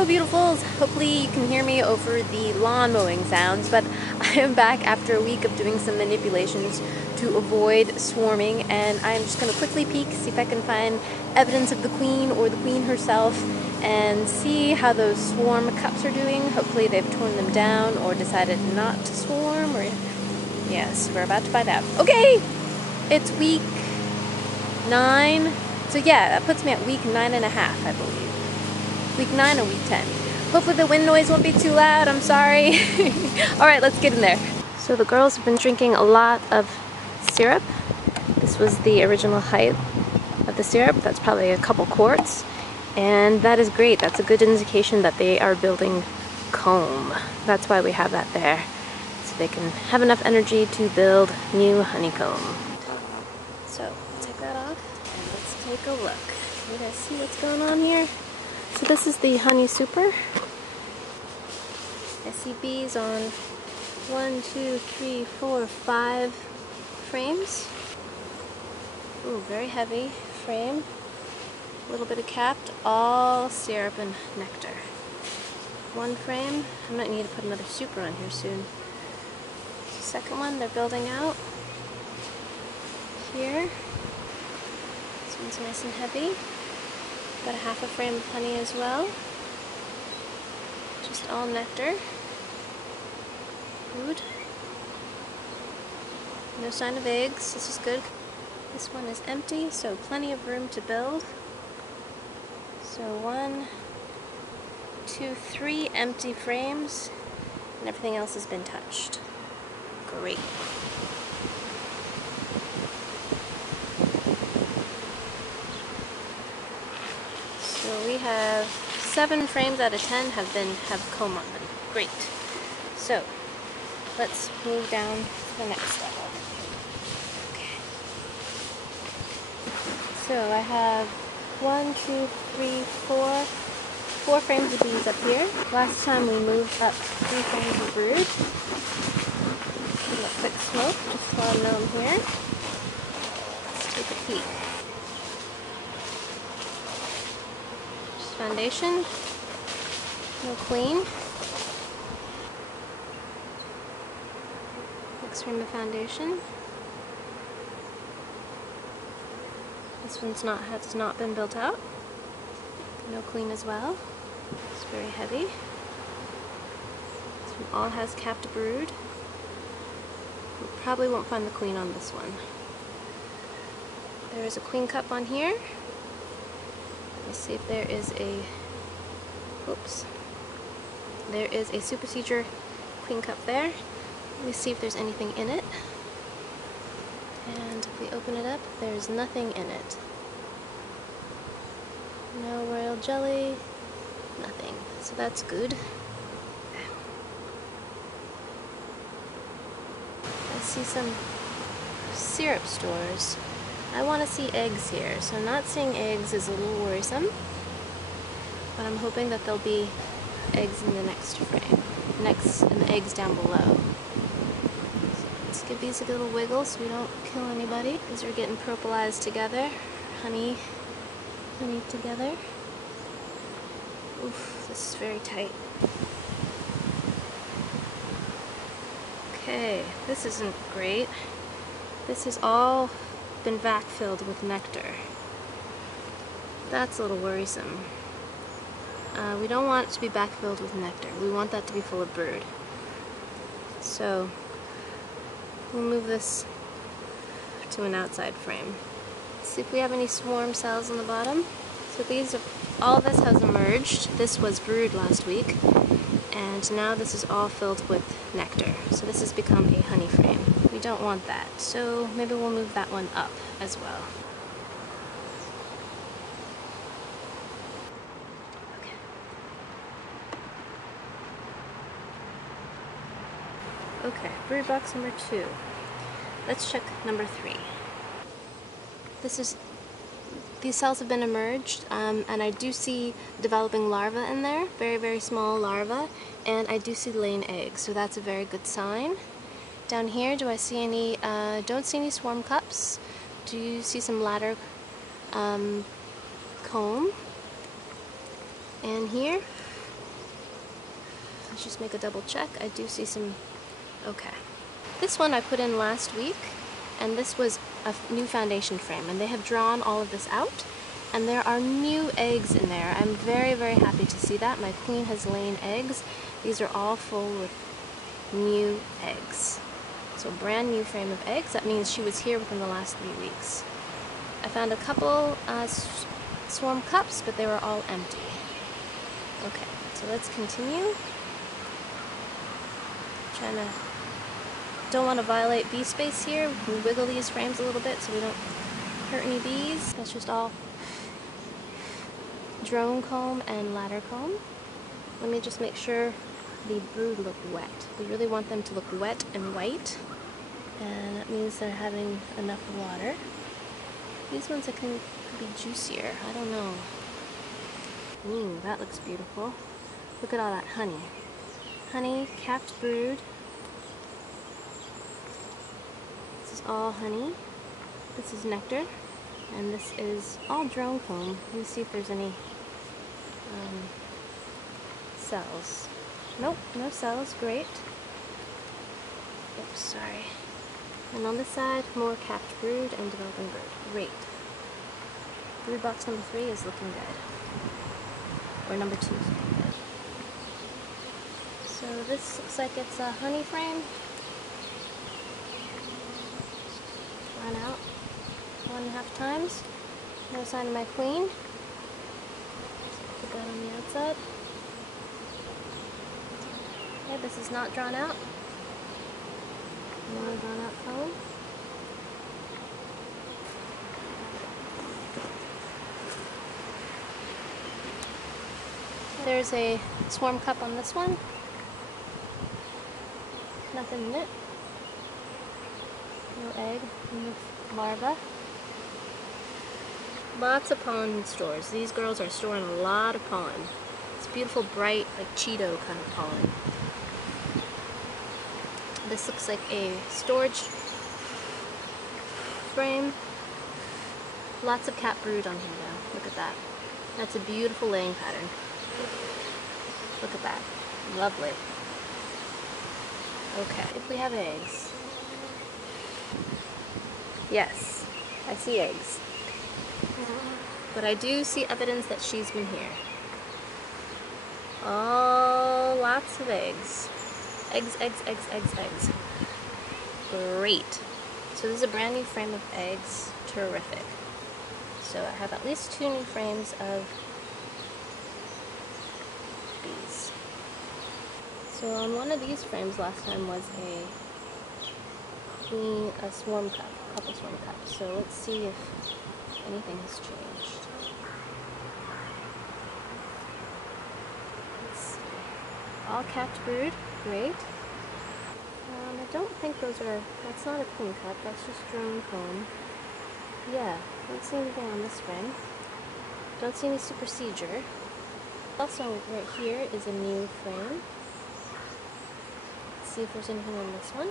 Hello beautifuls! Hopefully you can hear me over the lawn mowing sounds, but I am back after a week of doing some manipulations to avoid swarming, and I'm just going to quickly peek, see if I can find evidence of the queen or the queen herself, and see how those swarm cups are doing. Hopefully they've torn them down or decided not to swarm, or yes, we're about to find out. Okay! It's week 9, so yeah, that puts me at week 9.5, I believe. Week 9 or week 10. Hopefully the wind noise won't be too loud, I'm sorry. Alright, let's get in there. So the girls have been drinking a lot of syrup. This was the original height of the syrup. That's probably a couple quarts. And that is great. That's a good indication that they are building comb. That's why we have that there. So they can have enough energy to build new honeycomb. So, take that off and let's take a look. You guys see what's going on here? So this is the honey super. I see bees on 1, 2, 3, 4, 5 frames. Ooh, very heavy frame. A little bit of capped, all syrup and nectar. 1 frame. I might need to put another super on here soon. The second one they're building out. Here. This one's nice and heavy. Got a half a frame of honey as well. Just all nectar. Food. No sign of eggs. This is good. This one is empty, so plenty of room to build. So 1, 2, 3 empty frames, and everything else has been touched. Great. So we have 7 frames out of 10 have comb on them. Great. So let's move down to the next level. Okay. So I have 1, 2, 3, 4 frames of bees up here. Last time we moved up 3 frames of brood. Give them a quick smoke just to let them know I'm here. Let's take a peek. Foundation, no queen. Next frame of foundation. This one's has not been built out. No queen as well. It's very heavy. This one all has capped brood. We probably won't find the queen on this one. There is a queen cup on here. Let's see if there is a, oops, there is a supersedure queen cup there. Let me see if there's anything in it. And if we open it up, there's nothing in it. No royal jelly, nothing. So that's good. I see some syrup stores. I want to see eggs here, so not seeing eggs is a little worrisome, but I'm hoping that there'll be eggs in the next frame, and the eggs down below. So let's give these a little wiggle so we don't kill anybody. These are getting propylized together, honey together. Oof, this is very tight. Okay, this isn't great. This is all been vac filled with nectar. That's a little worrisome. We don't want it to be back filled with nectar. We want that to be full of brood. So we'll move this to an outside frame. Let's see if we have any swarm cells on the bottom. So all this has emerged. This was brood last week, and now this is all filled with nectar. So this has become a honey frame. We don't want that, so maybe we'll move that one up as well. Okay. Okay, brood box number 2. Let's check number 3. These cells have been emerged, and I do see developing larvae in there, very, very small larvae, and I do see laying eggs, so that's a very good sign. Down here, do I see any, don't see any swarm cups. Do you see some ladder comb? And here, Let's just make a double check. I do see some, okay. This one I put in last week, and this was a new foundation frame, and they have drawn all of this out, and there are new eggs in there. I'm very, very happy to see that. My queen has laid eggs. These are all full with new eggs. So brand new frame of eggs. That means she was here within the last 3 weeks. I found a couple swarm cups, but they were all empty. Okay, so let's continue. Don't want to violate bee space here. We can wiggle these frames a little bit so we don't hurt any bees. That's just all drone comb and ladder comb. Let me just make sure the brood look wet. We really want them to look wet and white, and that means they're having enough water. These ones could be juicier. I don't know. Ooh, that looks beautiful. Look at all that honey. Honey, capped brood. This is all honey. This is nectar. And this is all drone comb. Let me see if there's any cells. Nope, no cells. Great. Oops, sorry. And on this side, more capped brood and developing brood. Great. Brood box number 3 is looking good. Or number 2 is looking good. So this looks like it's a honey frame. Run out 1.5 times. No sign of my queen. Put that on the outside. Okay, this is not drawn out. More drawn out comb. There's a swarm cup on this one. Nothing in it. No egg, no larva. Lots of pollen stores. These girls are storing a lot of pollen. It's beautiful, bright, like Cheeto kind of pollen. This looks like a storage frame. Lots of capped brood on here though. Look at that. That's a beautiful laying pattern. Look at that. Lovely. Okay, if we have eggs. Yes, I see eggs. But I do see evidence that she's been here. Oh, lots of eggs. Eggs, eggs, eggs, eggs, eggs. Great. So this is a brand new frame of eggs. Terrific. So I have at least 2 new frames of bees. So on one of these frames last time was a swarm cup, a couple swarm cups. So let's see if anything has changed. Let's see. All capped brood, great. I don't think that's not a queen cup, that's just drone comb. Yeah, don't see anything on this frame. Don't see any supersedure. Also, right here is a new frame. Let's see if there's anything on this one.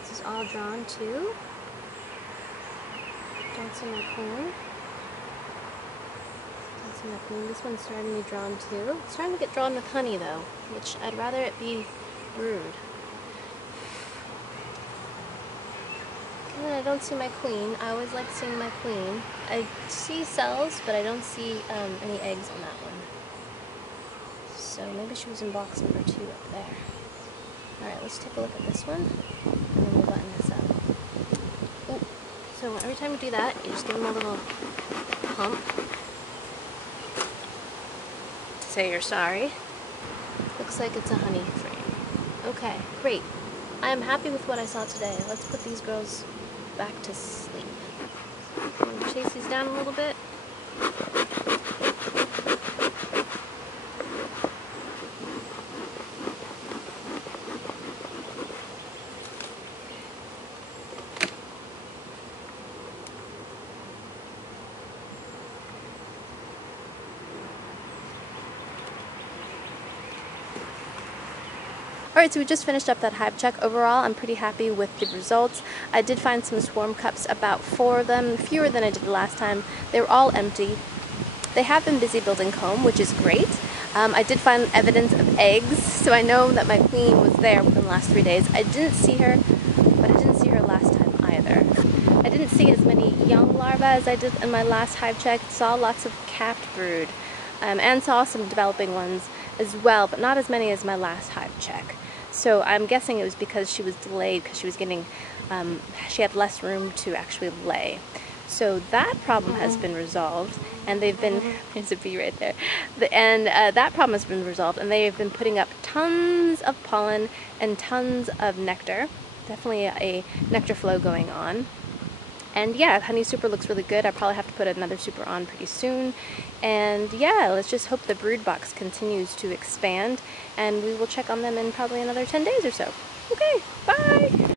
This is all drawn too. Don't see my queen. Don't see my queen. This one's starting to be drawn too. It's starting to get drawn with honey though, which I'd rather it be brood. And I don't see my queen. I always like seeing my queen. I see cells, but I don't see any eggs on that one. So maybe she was in box number 2 up there. Alright, let's take a look at this one, and then we'll button this up. Ooh. So every time you do that, you just give them a little pump to say you're sorry. Looks like it's a honey frame. Okay, great. I am happy with what I saw today. Let's put these girls back to sleep. I'm going to chase these down a little bit. Alright, so we just finished up that hive check. Overall, I'm pretty happy with the results. I did find some swarm cups, about 4 of them, fewer than I did last time. They were all empty. They have been busy building comb, which is great. I did find evidence of eggs, so I know that my queen was there within the last 3 days. I didn't see her, but I didn't see her last time either. I didn't see as many young larvae as I did in my last hive check. Saw lots of capped brood, and saw some developing ones as well, but not as many as my last hive check. So I'm guessing it was because she was delayed, because she was getting, she had less room to actually lay. So that problem has been resolved, and they've been, there's a bee right there, and that problem has been resolved, and they've been putting up tons of pollen and tons of nectar. Definitely a nectar flow going on. And yeah, honey super looks really good. I probably have to put another super on pretty soon. And yeah, let's just hope the brood box continues to expand, and we will check on them in probably another 10 days or so. Okay, bye!